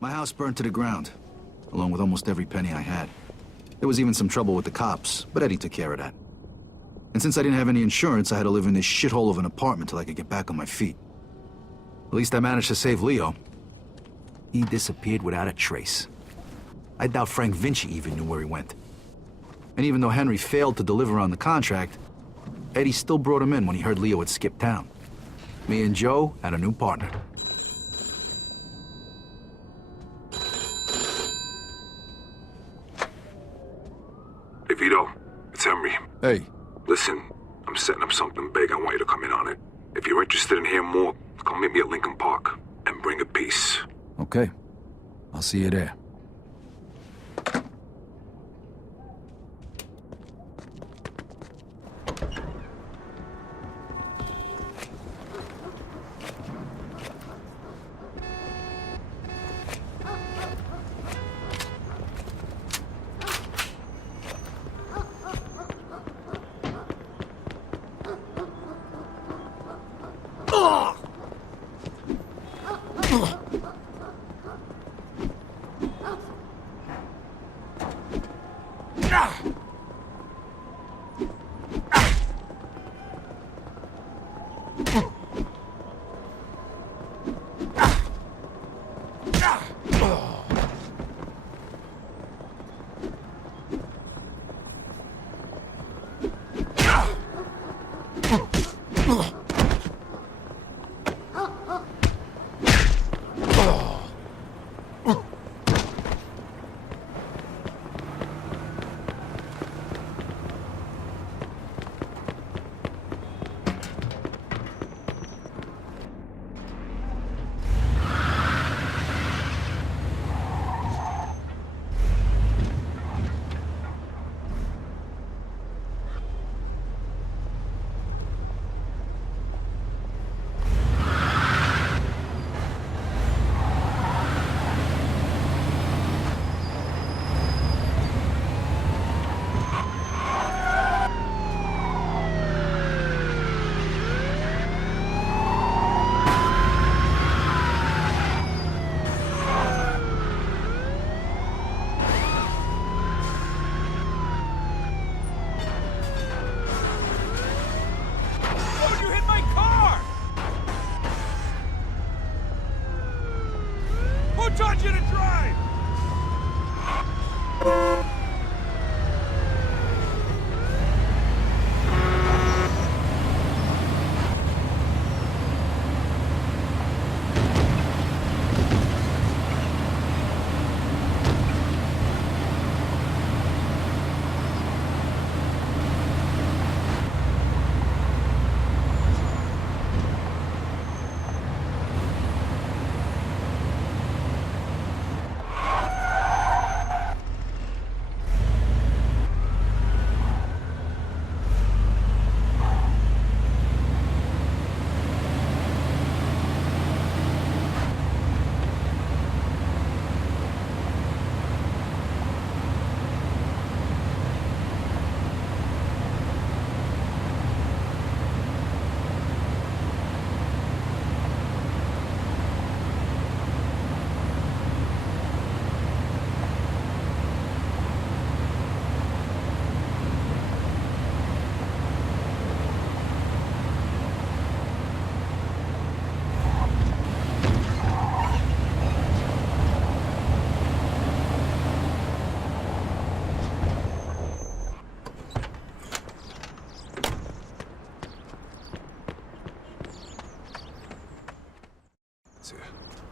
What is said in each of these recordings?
My house burned to the ground, along with almost every penny I had. There was even some trouble with the cops, but Eddie took care of that. And since I didn't have any insurance, I had to live in this shithole of an apartment till I could get back on my feet. At least I managed to save Leo. He disappeared without a trace. I doubt Frank Vinci even knew where he went. And even though Henry failed to deliver on the contract, Eddie still brought him in when he heard Leo had skipped town. Me and Joe had a new partner. Hey, Vito. It's Henry. Hey. Listen, I'm setting up something big. I want you to come in on it. If you're interested in hearing more, come meet me at Lincoln Park and bring a piece. Okay. I'll see you there. taught you to drive?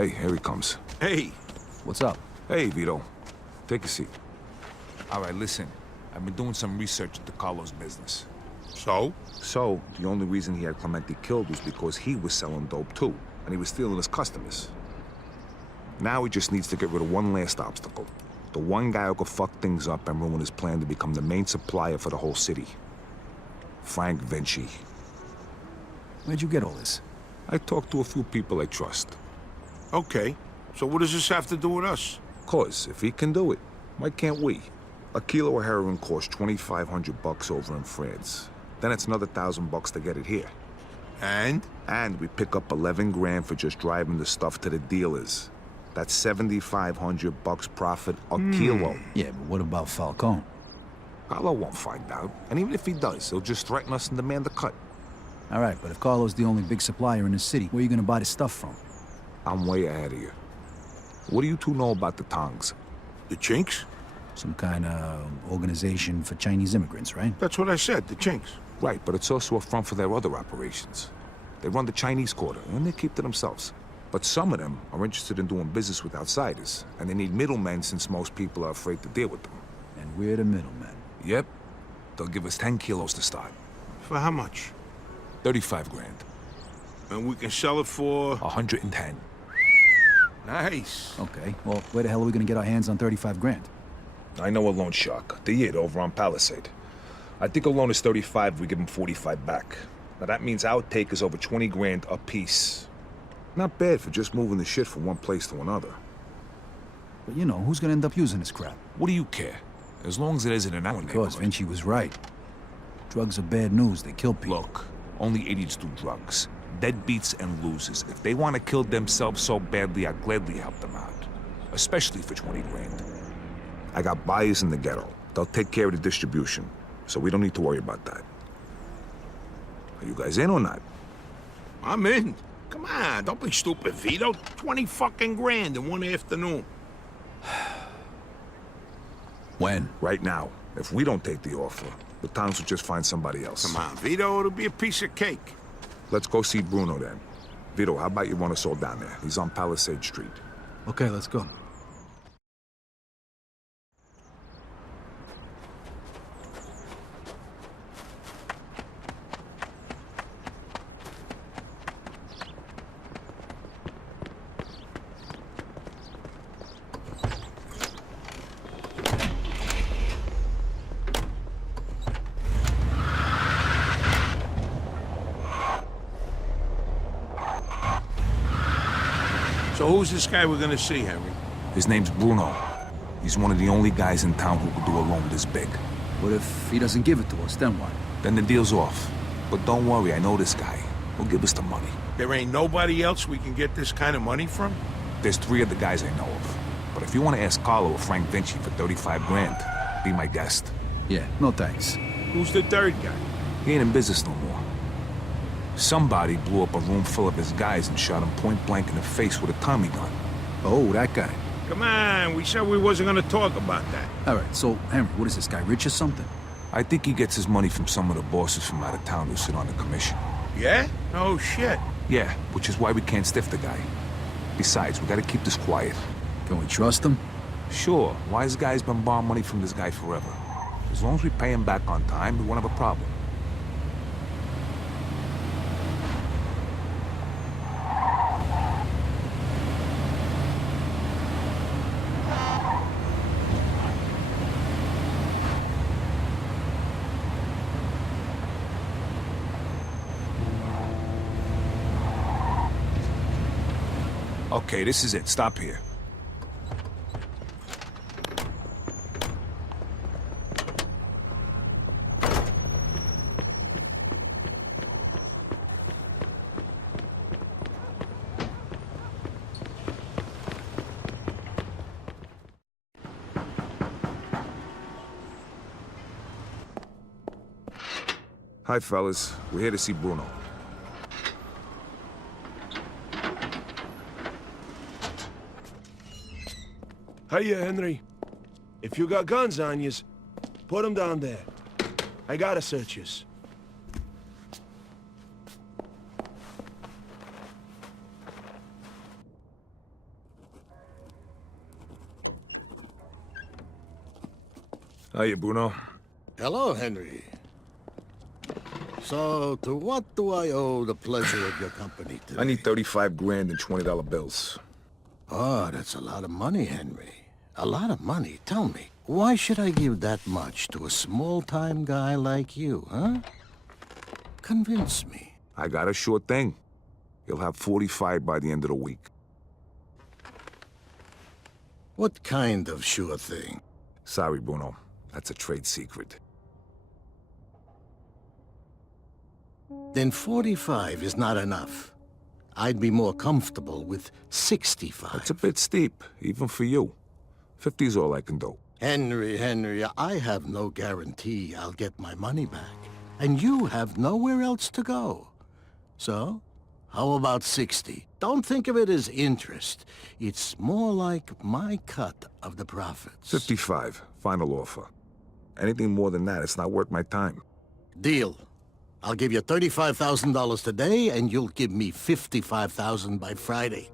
Hey, here he comes. Hey! What's up? Hey, Vito. Take a seat. All right, listen. I've been doing some research into Carlos' business. So? So, the only reason he had Clemente killed was because he was selling dope too, and he was stealing his customers. Now he just needs to get rid of one last obstacle. The one guy who could fuck things up and ruin his plan to become the main supplier for the whole city. Frank Vinci. Where'd you get all this? I talked to a few people I trust. Okay, so what does this have to do with us? 'Cause if he can do it, why can't we? A kilo of heroin costs $2,500 over in France. Then it's another $1,000 to get it here. And? And we pick up 11 grand for just driving the stuff to the dealers. That's 7,500 bucks profit a kilo. Yeah, but what about Falcone? Carlo won't find out. And even if he does, he'll just threaten us and demand a cut. All right, but if Carlo's the only big supplier in the city, where are you gonna buy the stuff from? I'm way ahead of you. What do you two know about the Tongs? The Chinks? Some kind of organization for Chinese immigrants, right? That's what I said, the Chinks. Right, but it's also a front for their other operations. They run the Chinese quarter, and they keep to themselves. But some of them are interested in doing business with outsiders, and they need middlemen since most people are afraid to deal with them. And we're the middlemen. Yep. They'll give us 10 kilos to start. For how much? 35 grand. And we can sell it for... 110. Nice. Okay, well, where the hell are we gonna get our hands on 35 grand? I know a loan shark, the Yid over on Palisade. I think a loan is 35 if we give him 45 back. Now that means our take is over 20 grand a piece. Not bad for just moving the shit from one place to another. But you know, who's gonna end up using this crap? What do you care? As long as it isn't in our Because neighborhood. Vinci was right. Drugs are bad news, they kill people. Look, only idiots do drugs. Deadbeats and losers. If they want to kill themselves so badly, I'd gladly help them out. Especially for 20 grand. I got buyers in the ghetto. They'll take care of the distribution, so we don't need to worry about that. Are you guys in or not? I'm in. Come on, don't be stupid, Vito. 20 fucking grand in one afternoon. When? Right now. If we don't take the offer, the Tongs will just find somebody else. Come on, Vito, it'll be a piece of cake. Let's go see Bruno then. Vito, how about you run us all down there? He's on Palisade Street. Okay, let's go. So who's this guy we're gonna see, Henry? His name's Bruno. He's one of the only guys in town who could do a loan this big. What if he doesn't give it to us, then what? Then the deal's off. But don't worry, I know this guy. He'll give us the money. There ain't nobody else we can get this kind of money from? There's 3 other guys I know of. But if you want to ask Carlo or Frank Vinci for 35 grand, be my guest. Yeah, no thanks. Who's the third guy? He ain't in business no more. Somebody blew up a room full of his guys and shot him point blank in the face with a Tommy gun. Oh, that guy. Come on, we said we wasn't gonna talk about that. All right, so, Henry, what is this guy, rich or something? I think he gets his money from some of the bosses from out of town who sit on the commission. Yeah? Oh, shit. Yeah, which is why we can't stiff the guy. Besides, we gotta keep this quiet. Can we trust him? Sure, wise guy's been borrowing money from this guy forever. As long as we pay him back on time, we won't have a problem. Okay, this is it. Stop here. Hi, fellas. We're here to see Bruno. Hiya, Henry. If you got guns on yous, put 'em down there. I gotta search yous. Hiya, Bruno. Hello, Henry. So, to what do I owe the pleasure of your company today? I need 35 grand in $20 bills. Oh, that's a lot of money, Henry. A lot of money. Tell me, why should I give that much to a small-time guy like you, huh? Convince me. I got a sure thing. You'll have 45 by the end of the week. What kind of sure thing? Sorry, Bruno. That's a trade secret. Then 45 is not enough. I'd be more comfortable with 65. That's a bit steep, even for you. 50's all I can do. Henry, I have no guarantee I'll get my money back. And you have nowhere else to go. So, how about 60? Don't think of it as interest. It's more like my cut of the profits. 55, final offer. Anything more than that, it's not worth my time. Deal. I'll give you $35,000 today, and you'll give me $55,000 by Friday.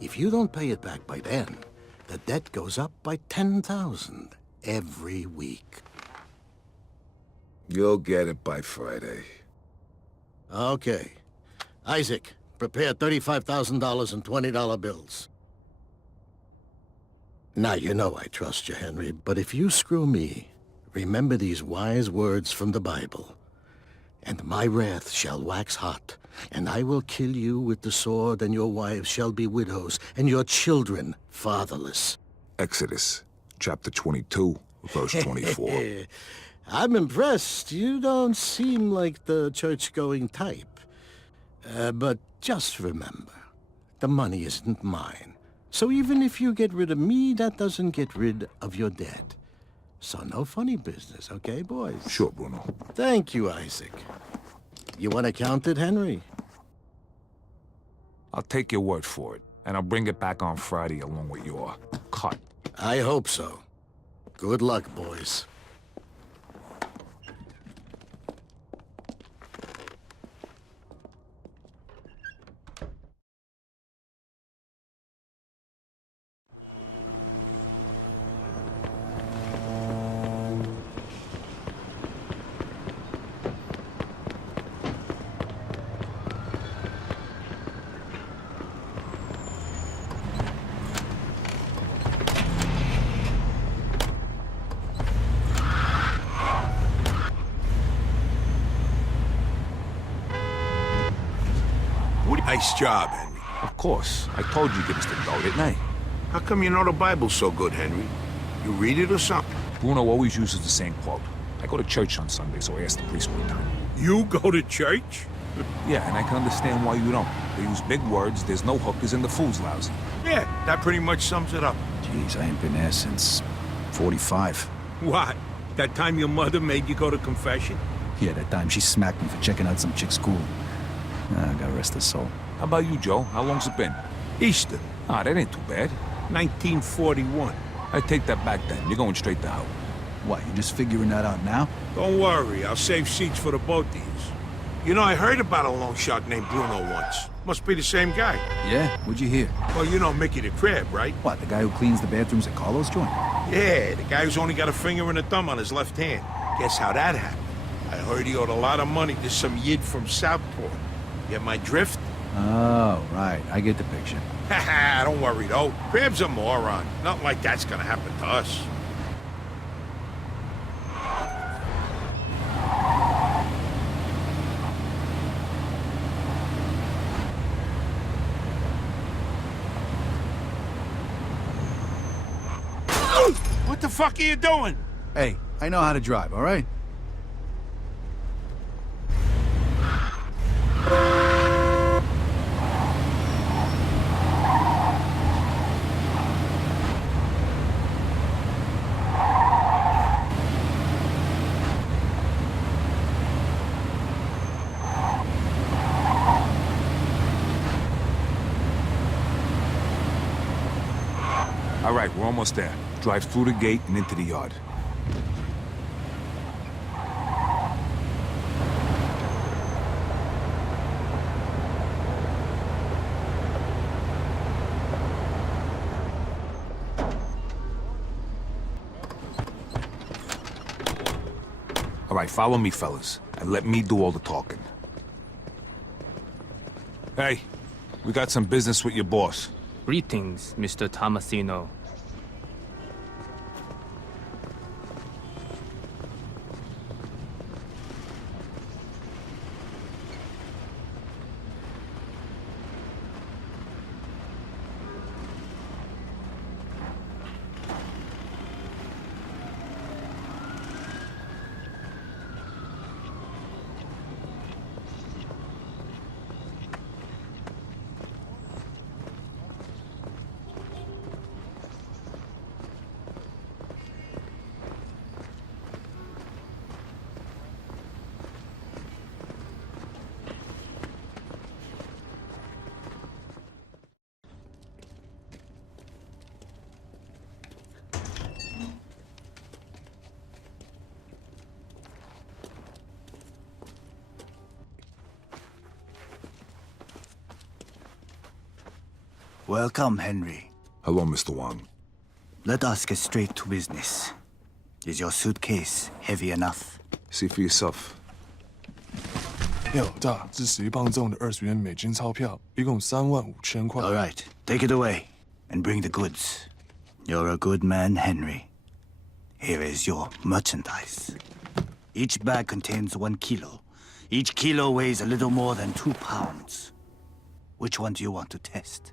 If you don't pay it back by then, the debt goes up by $10,000 every week. You'll get it by Friday. Okay. Isaac, prepare $35,000 in $20 bills. Now, you know I trust you, Henry, but if you screw me, remember these wise words from the Bible. And my wrath shall wax hot, and I will kill you with the sword, and your wives shall be widows, and your children fatherless. Exodus, chapter 22, verse 24. I'm impressed. You don't seem like the church-going type. But just remember, the money isn't mine. So even if you get rid of me, that doesn't get rid of your debt. So no funny business, okay, boys? Sure, Bruno. Thank you, Isaac. You want to count it, Henry? I'll take your word for it, and I'll bring it back on Friday along with your cut. I hope so. Good luck, boys. Nice job, Henry. Of course. I told you give us the dough, didn't I? How come you know the Bible so good, Henry? You read it or something? Bruno always uses the same quote. I go to church on Sunday, so I asked the priest one time. You go to church? Yeah, and I can understand why you don't. They use big words, there's no hookers, and the food's lousy. Yeah, that pretty much sums it up. Jeez, I ain't been there since 45. What? That time your mother made you go to confession? Yeah, that time she smacked me for checking out some chick's school. God rest her soul. How about you, Joe? How long's it been? Easton, Ah, that ain't too bad. 1941. I take that back then. You're going straight to hell. What, you just figuring that out now? Don't worry, I'll save seats for the both of yous. You know, I heard about a loan shark named Bruno once. Must be the same guy. Yeah? What'd you hear? Well, you know Mickey the Crab, right? What, the guy who cleans the bathrooms at Carlos' joint? Yeah, the guy who's only got a finger and a thumb on his left hand. Guess how that happened? I heard he owed a lot of money to some yid from Southport. Get my drift? Oh, right. I get the picture. Haha, don't worry though. Crab's a moron. Nothing like that's gonna happen to us. What the fuck are you doing? Hey, I know how to drive, all right? All right, we're almost there. Drive through the gate and into the yard. All right, follow me, fellas, and let me do all the talking. Hey, we got some business with your boss. Greetings, Mr. Tomasino. Welcome, Henry. Hello, Mr. Wang. Let us get straight to business. Is your suitcase heavy enough? See for yourself. 哟，大，这11磅重的20元美金钞票，一共35000块。 All right, take it away and bring the goods. You're a good man, Henry. Here is your merchandise. Each bag contains 1 kilo. Each kilo weighs a little more than 2 pounds. Which one do you want to test?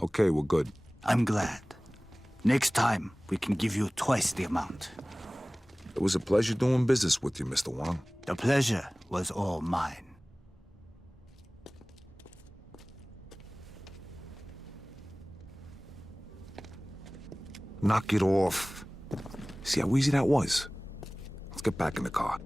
Okay, we're good. I'm glad. Next time, we can give you twice the amount. It was a pleasure doing business with you, Mr. Wang. The pleasure was all mine. Knock it off. See how easy that was? Let's get back in the car.